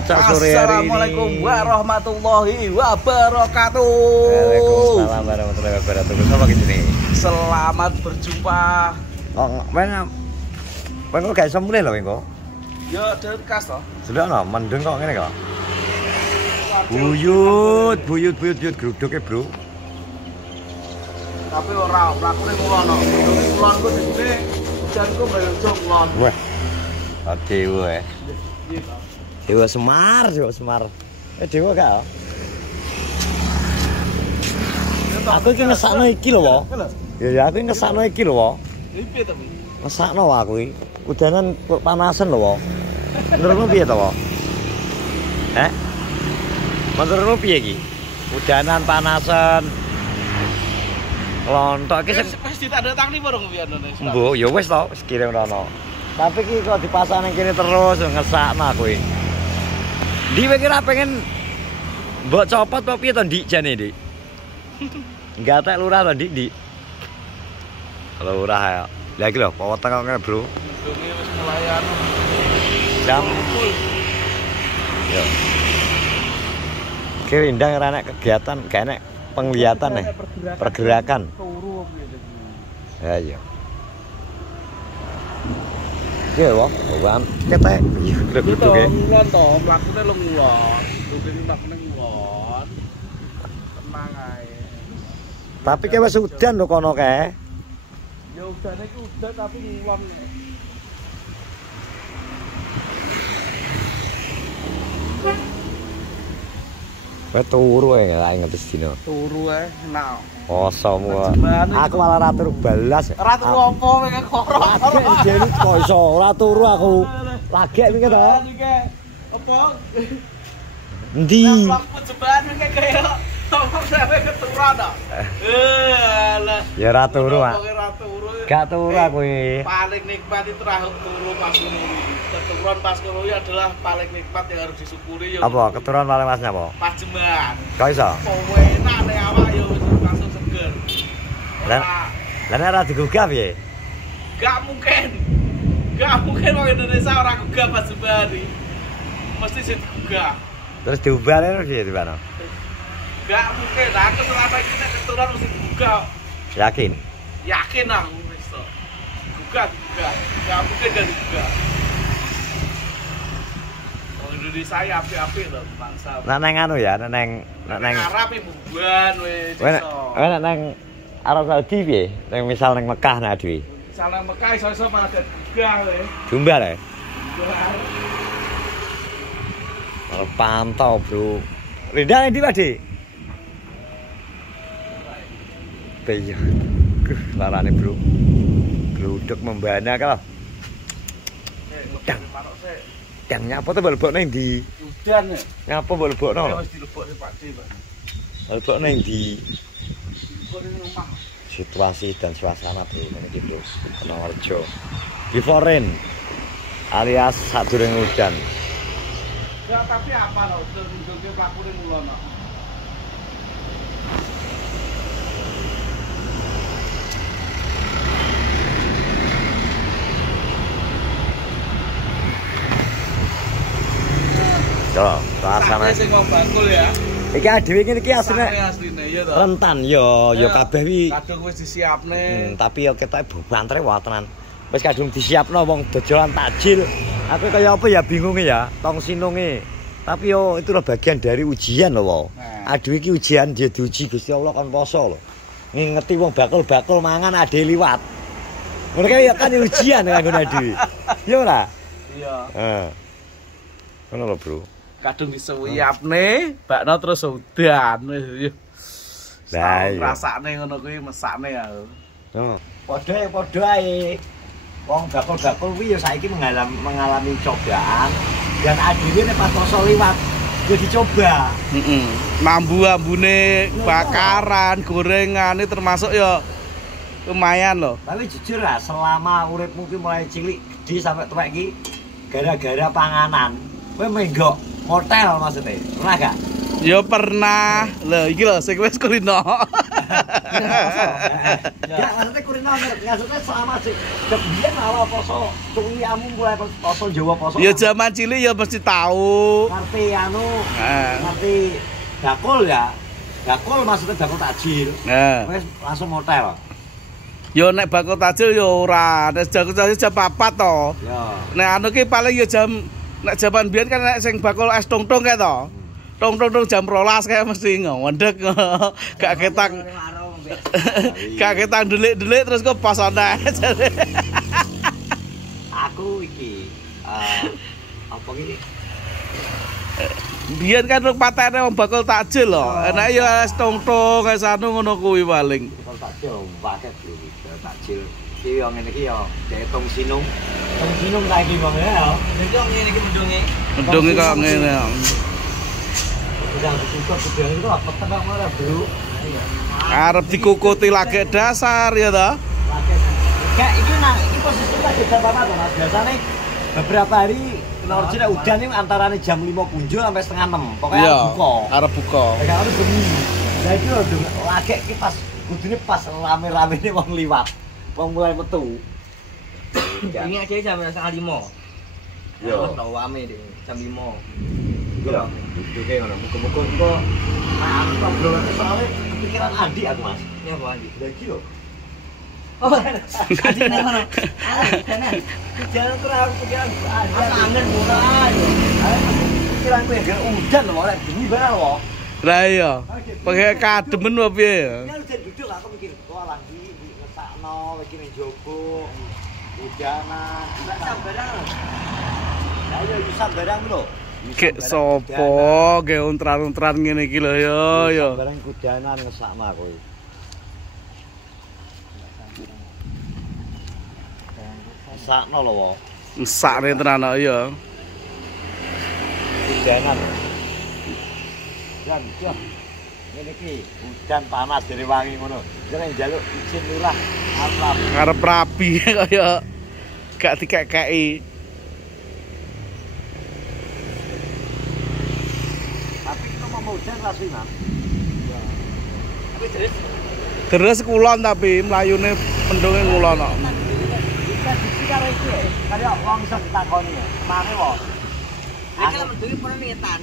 cuaca sore hari ini. Assalamualaikum warahmatullahi wabarakatuh. Waalaikumsalam warahmatullahi wabarakatuh. Sama di sini. Selamat berjumpa. Oh, Weng kok gak iso mulih lho, Weng kok. Ya dekas to. Sudah no, mendeng kok ngene kok. Buyut gruduke, Bro. Tapi ora mlakune ngono. Kulon ku dene hujanku mlejo kulon. Wah. Dewa. Dewa Semar. Dewa gak? Aku iki ngesakno iki lho, Wo. Ya aku ngesakno iki lho, Wo. Iki piye to, Bi? Ngesakno aku iki. Udanan panasan lho, Wo. Menurutmu piye to, Wo? Menurutmu piye iki? Udanan panasan. Lontok iki wis ditandatangani bareng piye nene? Mbok, ya wis to, wis kirim rono. Tapi iki kok dipasang ning kene terus ngesakno aku iki. Ndi kowe kira pengen mbok copot apa piye to, Ndik jane, Ndik? Enggak tak lurah to, Ndik. Lurah ya. Lah iki lho, potong kok ngene, Bro. Ini wis mulai anu. Jam. Yo. Ki Rindang ora nek kegiatan, gak nek penglihatan nih. Pergerakan. Turu piye. Ya iya. Iya, Wo. Wan ketek. Iya, gede-gede. Ngulon to, mlakune lu ngulon. Duwe mlakune ngulon. Tenang ae. Tapi kayak wis udan lho kono kae. Ya udane iki udan tapi ngulon. Kowe turu ae lak ngerti dino. Turu ae enak. Kosomu. Aku malah ora turu balas. Ora turu apa wingi korok. Lagi jeni kok iso ora turu aku. Lagi wingi to. Apa? Endi? Aku jebaan wingi kaya ngomong sampe keturuan to. Alah. Ya ora turu, Mak. Ora turu. Gak turu aku iki. Paling nikmat itu turu pas ngono. Keturuan pas ngono adalah paling nikmat yang harus disyukuri ya. Apa keturunan paling masnya apa? Pas jemban. Kok iso? Kowe enak nek awak yo langsung seger. Lah nek ora digugah piye? Gak mungkin. Gak mungkin wong Indonesia ora gugah pas jemban. Mesti sing digugah. Terus diubah piye di mana? Gak mungkin. Aku selama ini nek keturunan mesti digugah. Yakin? Yakin aku wis to. Gugah. Gak mungkin gak digugah. Indonesia api-api lho bangsa. Nek nang anu ya, nek nang Arab buban wis iso. Nek nang Arab Saudi piye? Nek misal nang Mekah nek dhewe. Misal nang Mekah iso-iso malah digugah we. Jumbal ya? Kalau pantau, Bro. Rindang ndi, Pak, Dik? Iya. Larane, Bro. Gluduk membana ka lho. Dang nyapa to mbok nang ndi? Udan. Nyapa mbok lebokno? Wis dilebokne Pak D, Pak. Lebok nang ndi? Lebokne rumah. Situasi dan suasana Bro ngene iki, Bro. Purworejo. Before rain alias sadurunge udan. Ya tapi apa lho tunjuke plakune mulono. Yo, suasana sing mau bakul ya. iki dhewe iki asline ya to. rentan yo kabeh wi. Kadung wis disiapne. Tapi yo ketoke bantre wae tenan. Wis kadung disiapno wong dojolan takjil. Aku kaya apa ya bingunge ya, tong sinunge. Tapi yo itu loh bagian dari ujian lho, Wo. Aduh iki ujian dia diuji Gusti Allah kan poso lho. Ngingeti wong bakul-bakul mangan ade liwat. Ngono kae ya kan ujian kanggo dhewe. Yo ora? Iya. Heeh. Ngono lho, Bro. Kadung disuwiapne, bakno terus udan wis. Lah rasane ngono kuwi mesakne ya. Heeh. Padha ae. Wong bakul-bakul kuwi ya saiki mengalami cobaan dan adine nek pas poso liwat ya dicoba. Heeh. Mambu-ambune bakaran, gorengane termasuk ya lumayan loh. Tapi jujur lah selama uripmu ki mulai cilik gede sampai tuwek iki gara-gara panganan. Kowe menggok hotel maksudnya. Pernah gak? Ya pernah. Lho iki lho sing wis kulino. Ya, maksudnya kuliner, maksudnya selama sih. Kebiasaan awal poso, cuwiamu mulai poso Jawa poso. Ya zaman cilik ya mesti tahu. Ngerti anu, ngerti bakul ya. Bakul maksudnya bakul takjil. Wes langsung hotel. Yo nek bakul takjil yo ora, nek bakul takjil jam 4 to. Yo. Nek anu ki paling yo jam nek jaman biyen kan nek sing bakul es tong-tong kae to. Tong-tong jam 12 kae mesti ngondek. Gak ketang. Gak ketang delik-delik terus kok pas ana. Aku iki apa iki? Biyen kan rung patene wong bakul takjil lho. Enake ya es tong-tong es anu ngono kuwi paling. Bakul takjil paket lho takjil. Iki yo ngene iki yo tong sinung. Tong sinung ta iki Bang ya. Iki ngene iki mendunge. Mendunge kok ngene. Udah cukup udah itu apa tenang ora, Bro. Arep dikukuti lagi dasar ya ta? Kayak iki posisi lagi jam berapa to, Mas? Biasane beberapa hari Norji nek udan iki antarane jam 5 kunjul sampai setengah 6. Pokoknya iya, buka. arep buka. Kayak arep bengi. Lah iki lho lagi iki pas kudune pas rame-ramene wong liwat. Wong mulai metu. Ini aja jam 5:30. Yo. Tau rame deh jam 5. Iya, duduke ngono. Muga-muga engko aku ngobrol soalnya kepikiran Andi aku, Mas. Ya apa Andi? Lah iki lho. Oh, Andi nang mana? Kanan. Jangan terlalu pikiran Andi. Kangen ora ayo. Pikiranku ya udan lho, lek bengi barang lho. Lah iya. Pakai kademen apa piye ya? Ya udah duduk aku mikir, wah lagi ngesakno iki ning jogo. Udanan, enggak sambarang. Lah ya bisa barang lho. Kek sopo, ge untran-untran ngene iki lho ya. Barang kudanan ngesakno aku. Ngesakno lho. Ngesakne tenan kok ya. Kudanan. Dan yo. Ngene iki udan panas dari wangi ngono. Jare njaluk izin lurah alam. Arep rapi kaya gak dikekeki. Tapi itu mau udan rasih, Mas. Ya. Tapi Terus kulon tapi mlayune pendunge ngulon kok. kita diksi karo iki ya. Kaya wong iso ditakoni ya. Mane wae. Iki kalau mendungi pernah ngetan.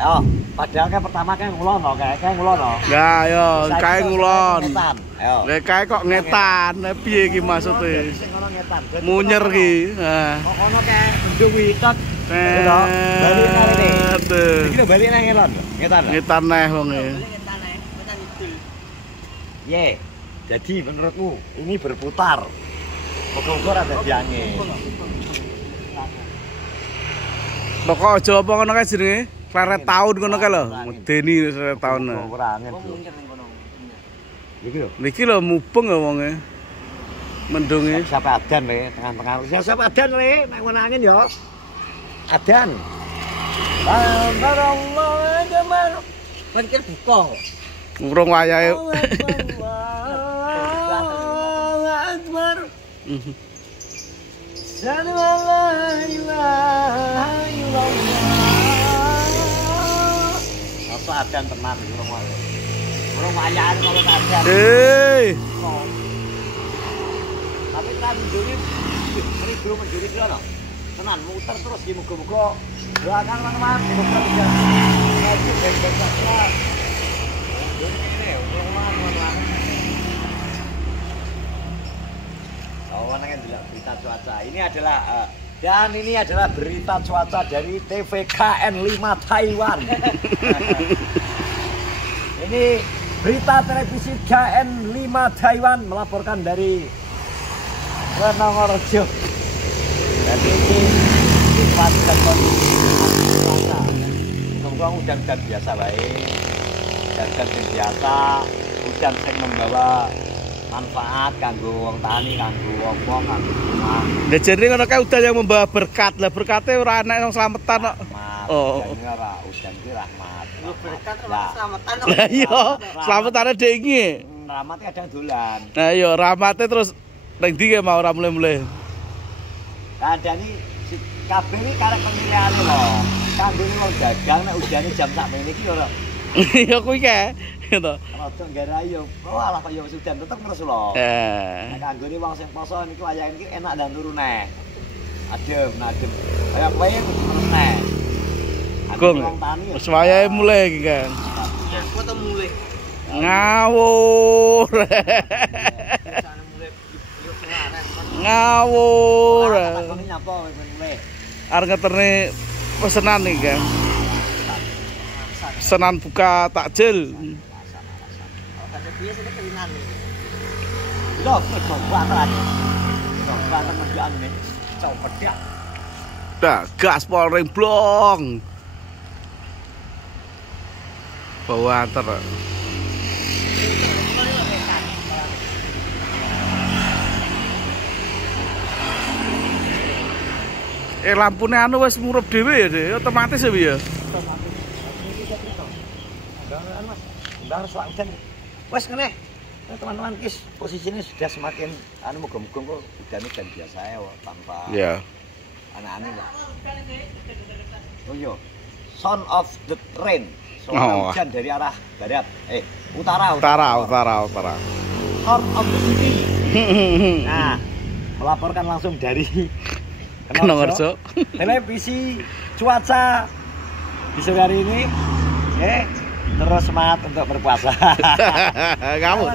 Yo, padahal kan pertama kan ngulon to, kayak ngulon to. Nah, yo kae ngulon. Ayo. Lek kae kok ngetan, piye iki maksude? Sing ngono ngetan. Munyer ki. Nah. Kok ono kayak bendung witot. Gitu to. Bali nang rene. Iki lho bali nang ngelon. Ngetan. Ngetan neh wonge. Ngetan ae, ngetan idul. Ye. Jadi menurutmu ini berputar. Moga-moga ora dadi angin. Pokok aja apa ngono kae jenenge? Kleret taun ngono kae lho. Medeni kleret taun. Ora angin. Wong munyer ning kono. Iki lho. Niki lho mubeng ya wonge. Mendunge. Siapa adan le tengah-tengah. Siapa adan le nek ngono angin ya. Adan. Alhamdulillah jaman. Mikir buka. Urung wayahe. Akbar. Sanu la ilaha illallah. Apa adan tenan urung wae. Urung wayahe kalau adan. Tapi kan njuri ini belum menjuri kono. Tenan muter terus ki muga-muga doakan teman-teman muga bisa maju bebas saja. Ini ulang Oh, nang ndelok berita cuaca. Ini adalah dan ini adalah berita cuaca dari TVKN 5 Taiwan. Ini berita televisi KN 5 Taiwan melaporkan dari Wenongorejo. Jadi ini cuaca kondisi cuaca. Semoga hujan-hujan biasa baik. Hujan biasa, hujan yang membawa manfaat kanggo wong tani, kanggo wong-wong, kanggo rumah. Ya jadi ngono kae udan yang membawa berkat. Lah berkate ora enak wong slametan kok. Oh, udan ki rahmat. Berkat selamatan. Lah iya, slametane dhek iki. Rahmate kadang dolan. Nah iya, rahmate terus ning ndi ke mau ora mulai-mulai. Kadang kabeh iki karek pemilihan lho. Kanggo wong dagang nek ujane jam sak meneh iki ora Ya kuwi kae gitu. Rada nggarai yo. Oh alah kaya wis udan tetep terus lho. Nek kanggone wong sing poso niku wayah iki enak dan turu neh. Adem. Kaya kowe kudu terus neh. Gong. Wis wayahe mulai iki kan. Ya, foto mulai. Ngawur. Sana mulai yuk selaran. Ngawur. Takone nyapa kowe mulai. Arep ngeterne pesenan iki kan. Pesanan buka takjil. Kalau ada dia sini kelinan nih. Lho, coba banget. Coba kerjaan nih. Coba dia. Dah gas polring blong. Bawa antar. Lampune anu wis murup dhewe ya, Dek. Otomatis ya, ya. Udah harus udan. Wes kene. Teman-teman kis posisinya sudah semakin anu muga-muga kok udane dan biasa ya tanpa aneh-aneh lah. Oh iya. Sound of the rain. Suara hujan dari arah barat. Utara. Sound of the city. Nah, melaporkan langsung dari Kenongerso. Televisi cuaca di sore hari ini. Terus semangat untuk berpuasa. Kamu